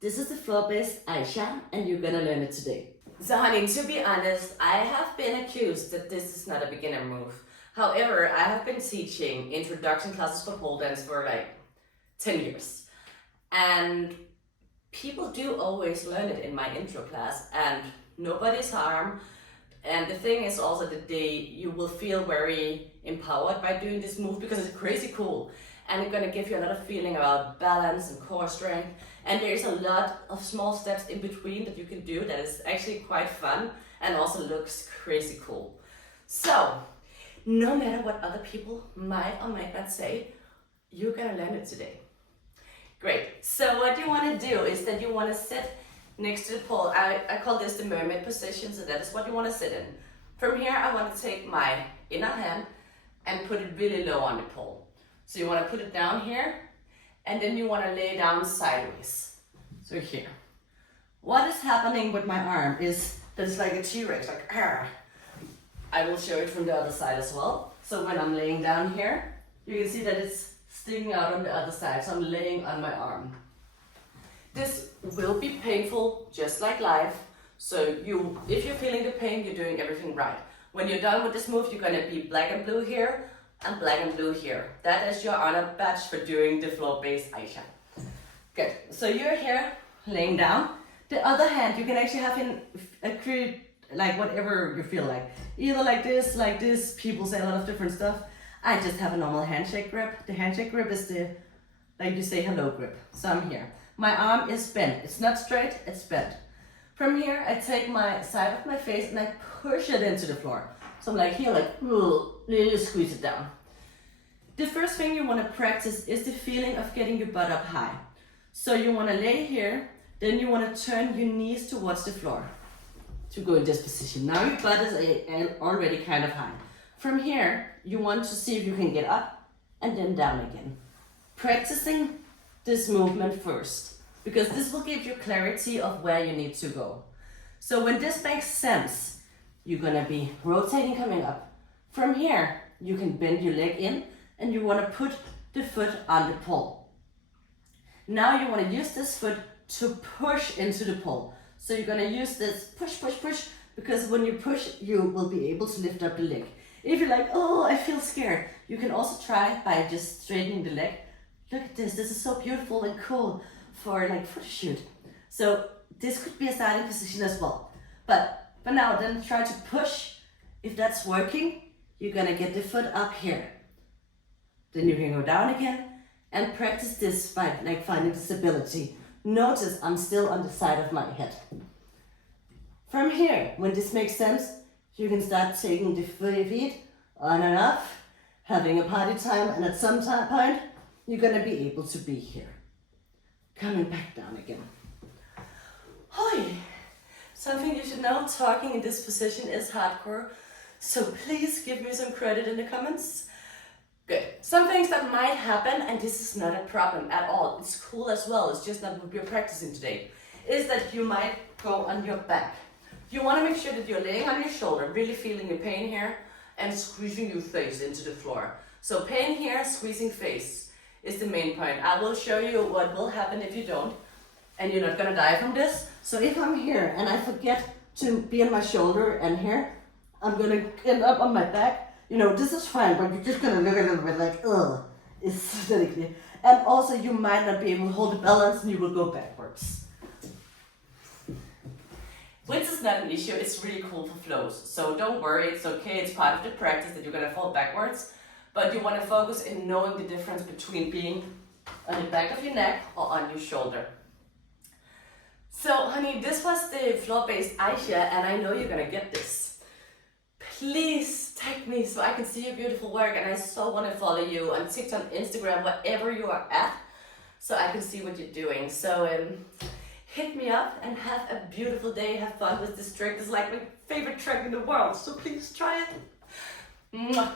This is the floor-based Aysha, and you're gonna learn it today. So honey, to be honest, I have been accused that this is not a beginner move. However, I have been teaching introduction classes for pole dance for like 10 years. And people do always learn it in my intro class and nobody's harmed. And the thing is also that you will feel very empowered by doing this move because it's crazy cool. And it's gonna give you a lot of feeling about balance and core strength. And there's a lot of small steps in between that you can do that is actually quite fun and also looks crazy cool. So, no matter what other people might or might not say, you're gonna learn it today. Great, so what you wanna do is that you wanna sit next to the pole. I call this the mermaid position, so that is what you wanna sit in. From here, I wanna take my inner hand and put it really low on the pole. So you wanna put it down here, and then you wanna lay down sideways. So here. What is happening with my arm is that it's like a T-Rex, like ah. I will show it from the other side as well. So when I'm laying down here, you can see that it's sticking out on the other side. So I'm laying on my arm. This will be painful, just like life. So if you're feeling the pain, you're doing everything right. When you're done with this move, you're gonna be black and blue here and black and blue here. That is your honor badge for doing the floor-based Aysha. Good, so you're here, laying down. The other hand, you can actually have in a create, like whatever you feel like. Either like this, people say a lot of different stuff. I just have a normal handshake grip. The handshake grip is the, like you say hello grip. So I'm here. My arm is bent. It's not straight, it's bent. From here, I take my side of my face and I push it into the floor. So I'm like here, like, really squeeze it down. The first thing you want to practice is the feeling of getting your butt up high. So you want to lay here, then you want to turn your knees towards the floor to go in this position. Now your butt is already kind of high. From here, you want to see if you can get up and then down again. Practicing this movement first, because this will give you clarity of where you need to go. So when this makes sense, you're gonna be rotating coming up. From here, you can bend your leg in and you wanna put the foot on the pole. Now you wanna use this foot to push into the pole. So you're gonna use this push, push, push, because when you push, you will be able to lift up the leg. If you're like, oh, I feel scared, you can also try by just straightening the leg. Look at this is so beautiful and cool for like photo shoot. So this could be a starting position as well. But for now, then try to push. If that's working, you're gonna get the foot up here. Then you can go down again and practice this by like finding the stability. Notice I'm still on the side of my head. From here, when this makes sense, you can start taking the feet on and off, having a party time, and at some point, you're gonna be able to be here. Coming back down again. Hoi! Something you should know, talking in this position is hardcore, so please give me some credit in the comments. Good. Some things that might happen, and this is not a problem at all, it's cool as well, it's just not what we're practicing today, is that you might go on your back. You want to make sure that you're laying on your shoulder, really feeling your pain here, and squeezing your face into the floor. So pain here, squeezing face is the main point. I will show you what will happen if you don't, and you're not gonna die from this. So if I'm here and I forget to be on my shoulder and here, I'm gonna end up on my back. You know, this is fine, but you're just gonna look a little bit like, ugh, aesthetically. And also you might not be able to hold the balance and you will go backwards. Which is not an issue, it's really cool for flows. So don't worry, it's okay, it's part of the practice that you're gonna fall backwards. But you want to focus in knowing the difference between being on the back of your neck or on your shoulder. So honey, this was the floor-based Aysha, and I know you're gonna get this. Please tag me so I can see your beautiful work, and I so want to follow you on TikTok, Instagram, wherever you are at, so I can see what you're doing. So hit me up and have a beautiful day, have fun with this trick. It's like my favorite trick in the world, so please try it. Mwah.